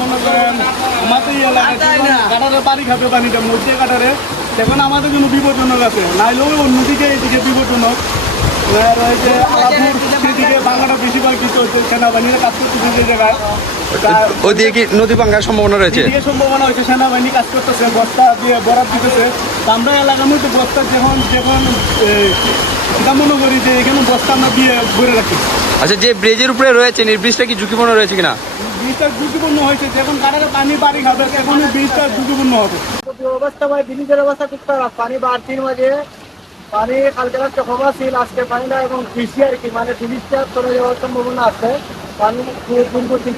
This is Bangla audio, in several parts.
মনে করেন আমাদের এই এলাকায় কাটারে পানি খাবে পানিটা মধ্যে কাটারে। এখন আমাদের জন্য বিপজ্জনক আছে। নাইলেও অন্যদিকে এইদিকে বিপজ্জনক। আর আলাপুর সেদিকে বাংলাটা বেশিরভাগ কিছু হচ্ছে সেনাবাহিনীরা কাজ করতেছে যে জায়গায়। ওইদিকে কি নদী ভাঙ্গার সম্ভাবনা রয়েছে? এদিকে সম্ভাবনা হয়েছে সেনাবাহিনী কাজ করতেছে বস্তা দিয়ে বরাদ দিতেছে। তা আমরা এলাকার মধ্যে বস্তা যখন যখন এটা মনে করি যে এখানে বস্তা আমরা দিয়ে ভরে রাখি। আচ্ছা যে ব্রিজের উপরে রয়েছে এই ব্রিজটা কি ঝুঁকিপূর্ণ রয়েছে কিনা? বীজটা ঝুঁকিপূর্ণ হয়েছে যখন কাটারে পানি বাড়ি খাবে এখন বীজটা ঝুঁকিপূর্ণ হবে। অবস্থা ভাই ব্রিজের অবস্থা খুব খারাপ পানি বাড়তির মাঝে পানি কালকে রাত্রে ক্ষমা ছিল আজকে পানিটা এবং বেশি আর কি। মানে ব্রিজটা চলে যাওয়ার সম্ভাবনা আছে। পানি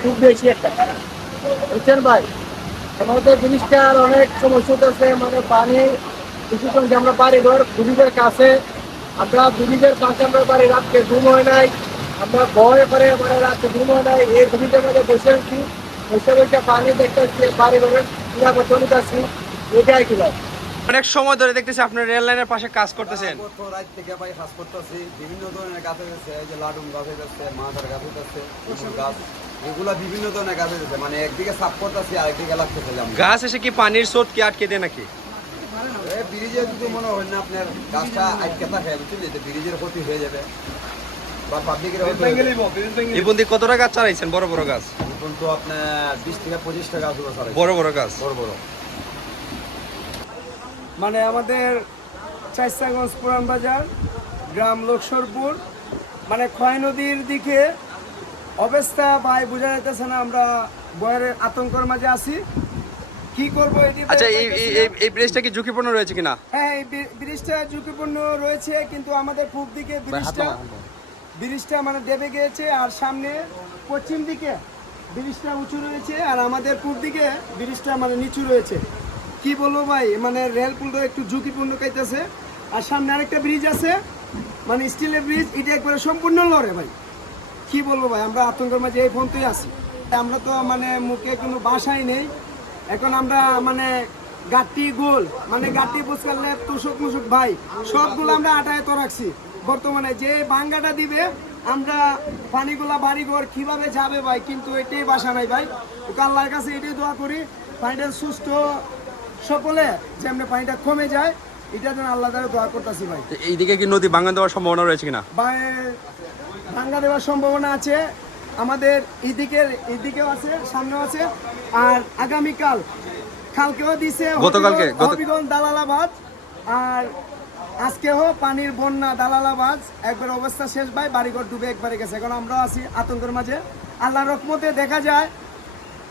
খুব বেশি একটা। বুঝছেন ভাই? আমাদের ব্রিজটার অনেক সমস্যা হতেছে মানে পানি কিছুক্ষণ যে আমরা বাড়ি ঘর ব্রিজের কাছে আমরা ব্রিজের পাশে আমরা বাড়ি রাতকে ঘুম হয় নাই। আমরা ভয় করে মানে রাতকে ঘুম হয় নাই। এই ব্রিজের মধ্যে বসে আছি। বসে বসে পানি দেখতে বাড়ি ঘরের নিরাপদ চলিত আছি এটাই কি অনেক সময় ধরে দেখতেছি আপনার রেল লাইনের পাশে কাজ করতেছেন। রাত থেকে ভাই কাজ করতেছি। বিভিন্ন ধরনের গাছ হয়েছে এই যে লাডুম গাছ হয়েছে মাথার গাছ কুসুম গাছ এগুলা বিভিন্ন ধরনের গাছ হয়েছে মানে একদিকে সাফ করতেছি আরেকদিকে লাগতেছে গাছ এসে কি পানির স্রোত কি আটকে দেয় নাকি? এই ব্রিজে যদি মনে হয় না আপনার গাছটা আটকে থাকে বুঝছেন? যে ব্রিজের ক্ষতি হয়ে যাবে। বা পাবলিকের ক্ষতি হয়ে যাবে এই বন্দি কতটা গাছ চালাইছেন? বড় বড় গাছ? এখন তো আপনার বিশ থেকে পঁচিশটা গাছ বড় বড় গাছ? বড় বড়। মানে আমাদের চাইসাগঞ্জ পুরান বাজার গ্রাম লোকসরপুর মানে ক্ষয় নদীর দিকে অবস্থা ভাই বোঝা যাইতেছে না আমরা বয়ের আতঙ্কের মাঝে আছি। কি করব এটি আচ্ছা এই এই- ব্রিজটা কি ঝুঁকিপূর্ণ রয়েছে কিনা? হ্যাঁ এই ব্রিজটা ঝুঁকিপূর্ণ রয়েছে কিন্তু আমাদের পূব দিকে ব্রিজটা ব্রিজটা মানে দেবে গিয়েছে আর সামনে পশ্চিম দিকে ব্রিজটা উঁচু রয়েছে আর আমাদের পূব দিকে ব্রিজটা মানে নিচু রয়েছে। কি বলব ভাই মানে রেল পুলটা একটু ঝুঁকিপূর্ণ কাইতেছে আর সামনে আরেকটা ব্রিজ আছে মানে স্টিলের ব্রিজ এটা একবারে সম্পূর্ণ লড়ে ভাই। কি বলব ভাই আমরা আতঙ্কের মাঝে এই ফোনতেই আছি। আমরা তো মানে মুখে কোনো বাসাই নেই এখন আমরা মানে গাটি গোল মানে গাটি বুঝকালে তুষক মুসুক ভাই সবগুলো আমরা আটায় তো রাখছি। বর্তমানে যে বাঙ্গাটা দিবে আমরা পানিগুলা বাড়িঘর কীভাবে যাবে ভাই কিন্তু এটাই বাসা নাই ভাই। ওকে আল্লাহর কাছে এটাই দোয়া করি পানিটা সুস্থ সকলে যে আমরা পানিটা কমে যায় এটা যেন আল্লাহ দ্বারা দোয়া করতেছি ভাই। এইদিকে কি নদী ভাঙা দেওয়ার সম্ভাবনা রয়েছে কিনা? ভাই ভাঙ্গা দেওয়ার সম্ভাবনা আছে আমাদের এদিকে এদিকেও আছে সামনেও আছে। আর আগামীকাল কালকেও দিছে গতকালকে, হবিগঞ্জ- দালালাবাদ। আর আজকেও পানির বন্যা দালালাবাদ। একবার অবস্থা শেষ ভাই বাড়িঘর ডুবে একবারে গেছে। এখন আমরাও আছি আতঙ্কের মাঝে। আল্লাহ রকমতে দেখা যায়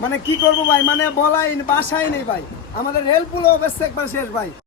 মানে কি করব ভাই? মানে বলাই বাসাই নেই ভাই। আমাদের রেল পুলো অবস্থা একবার শেষ ভাই।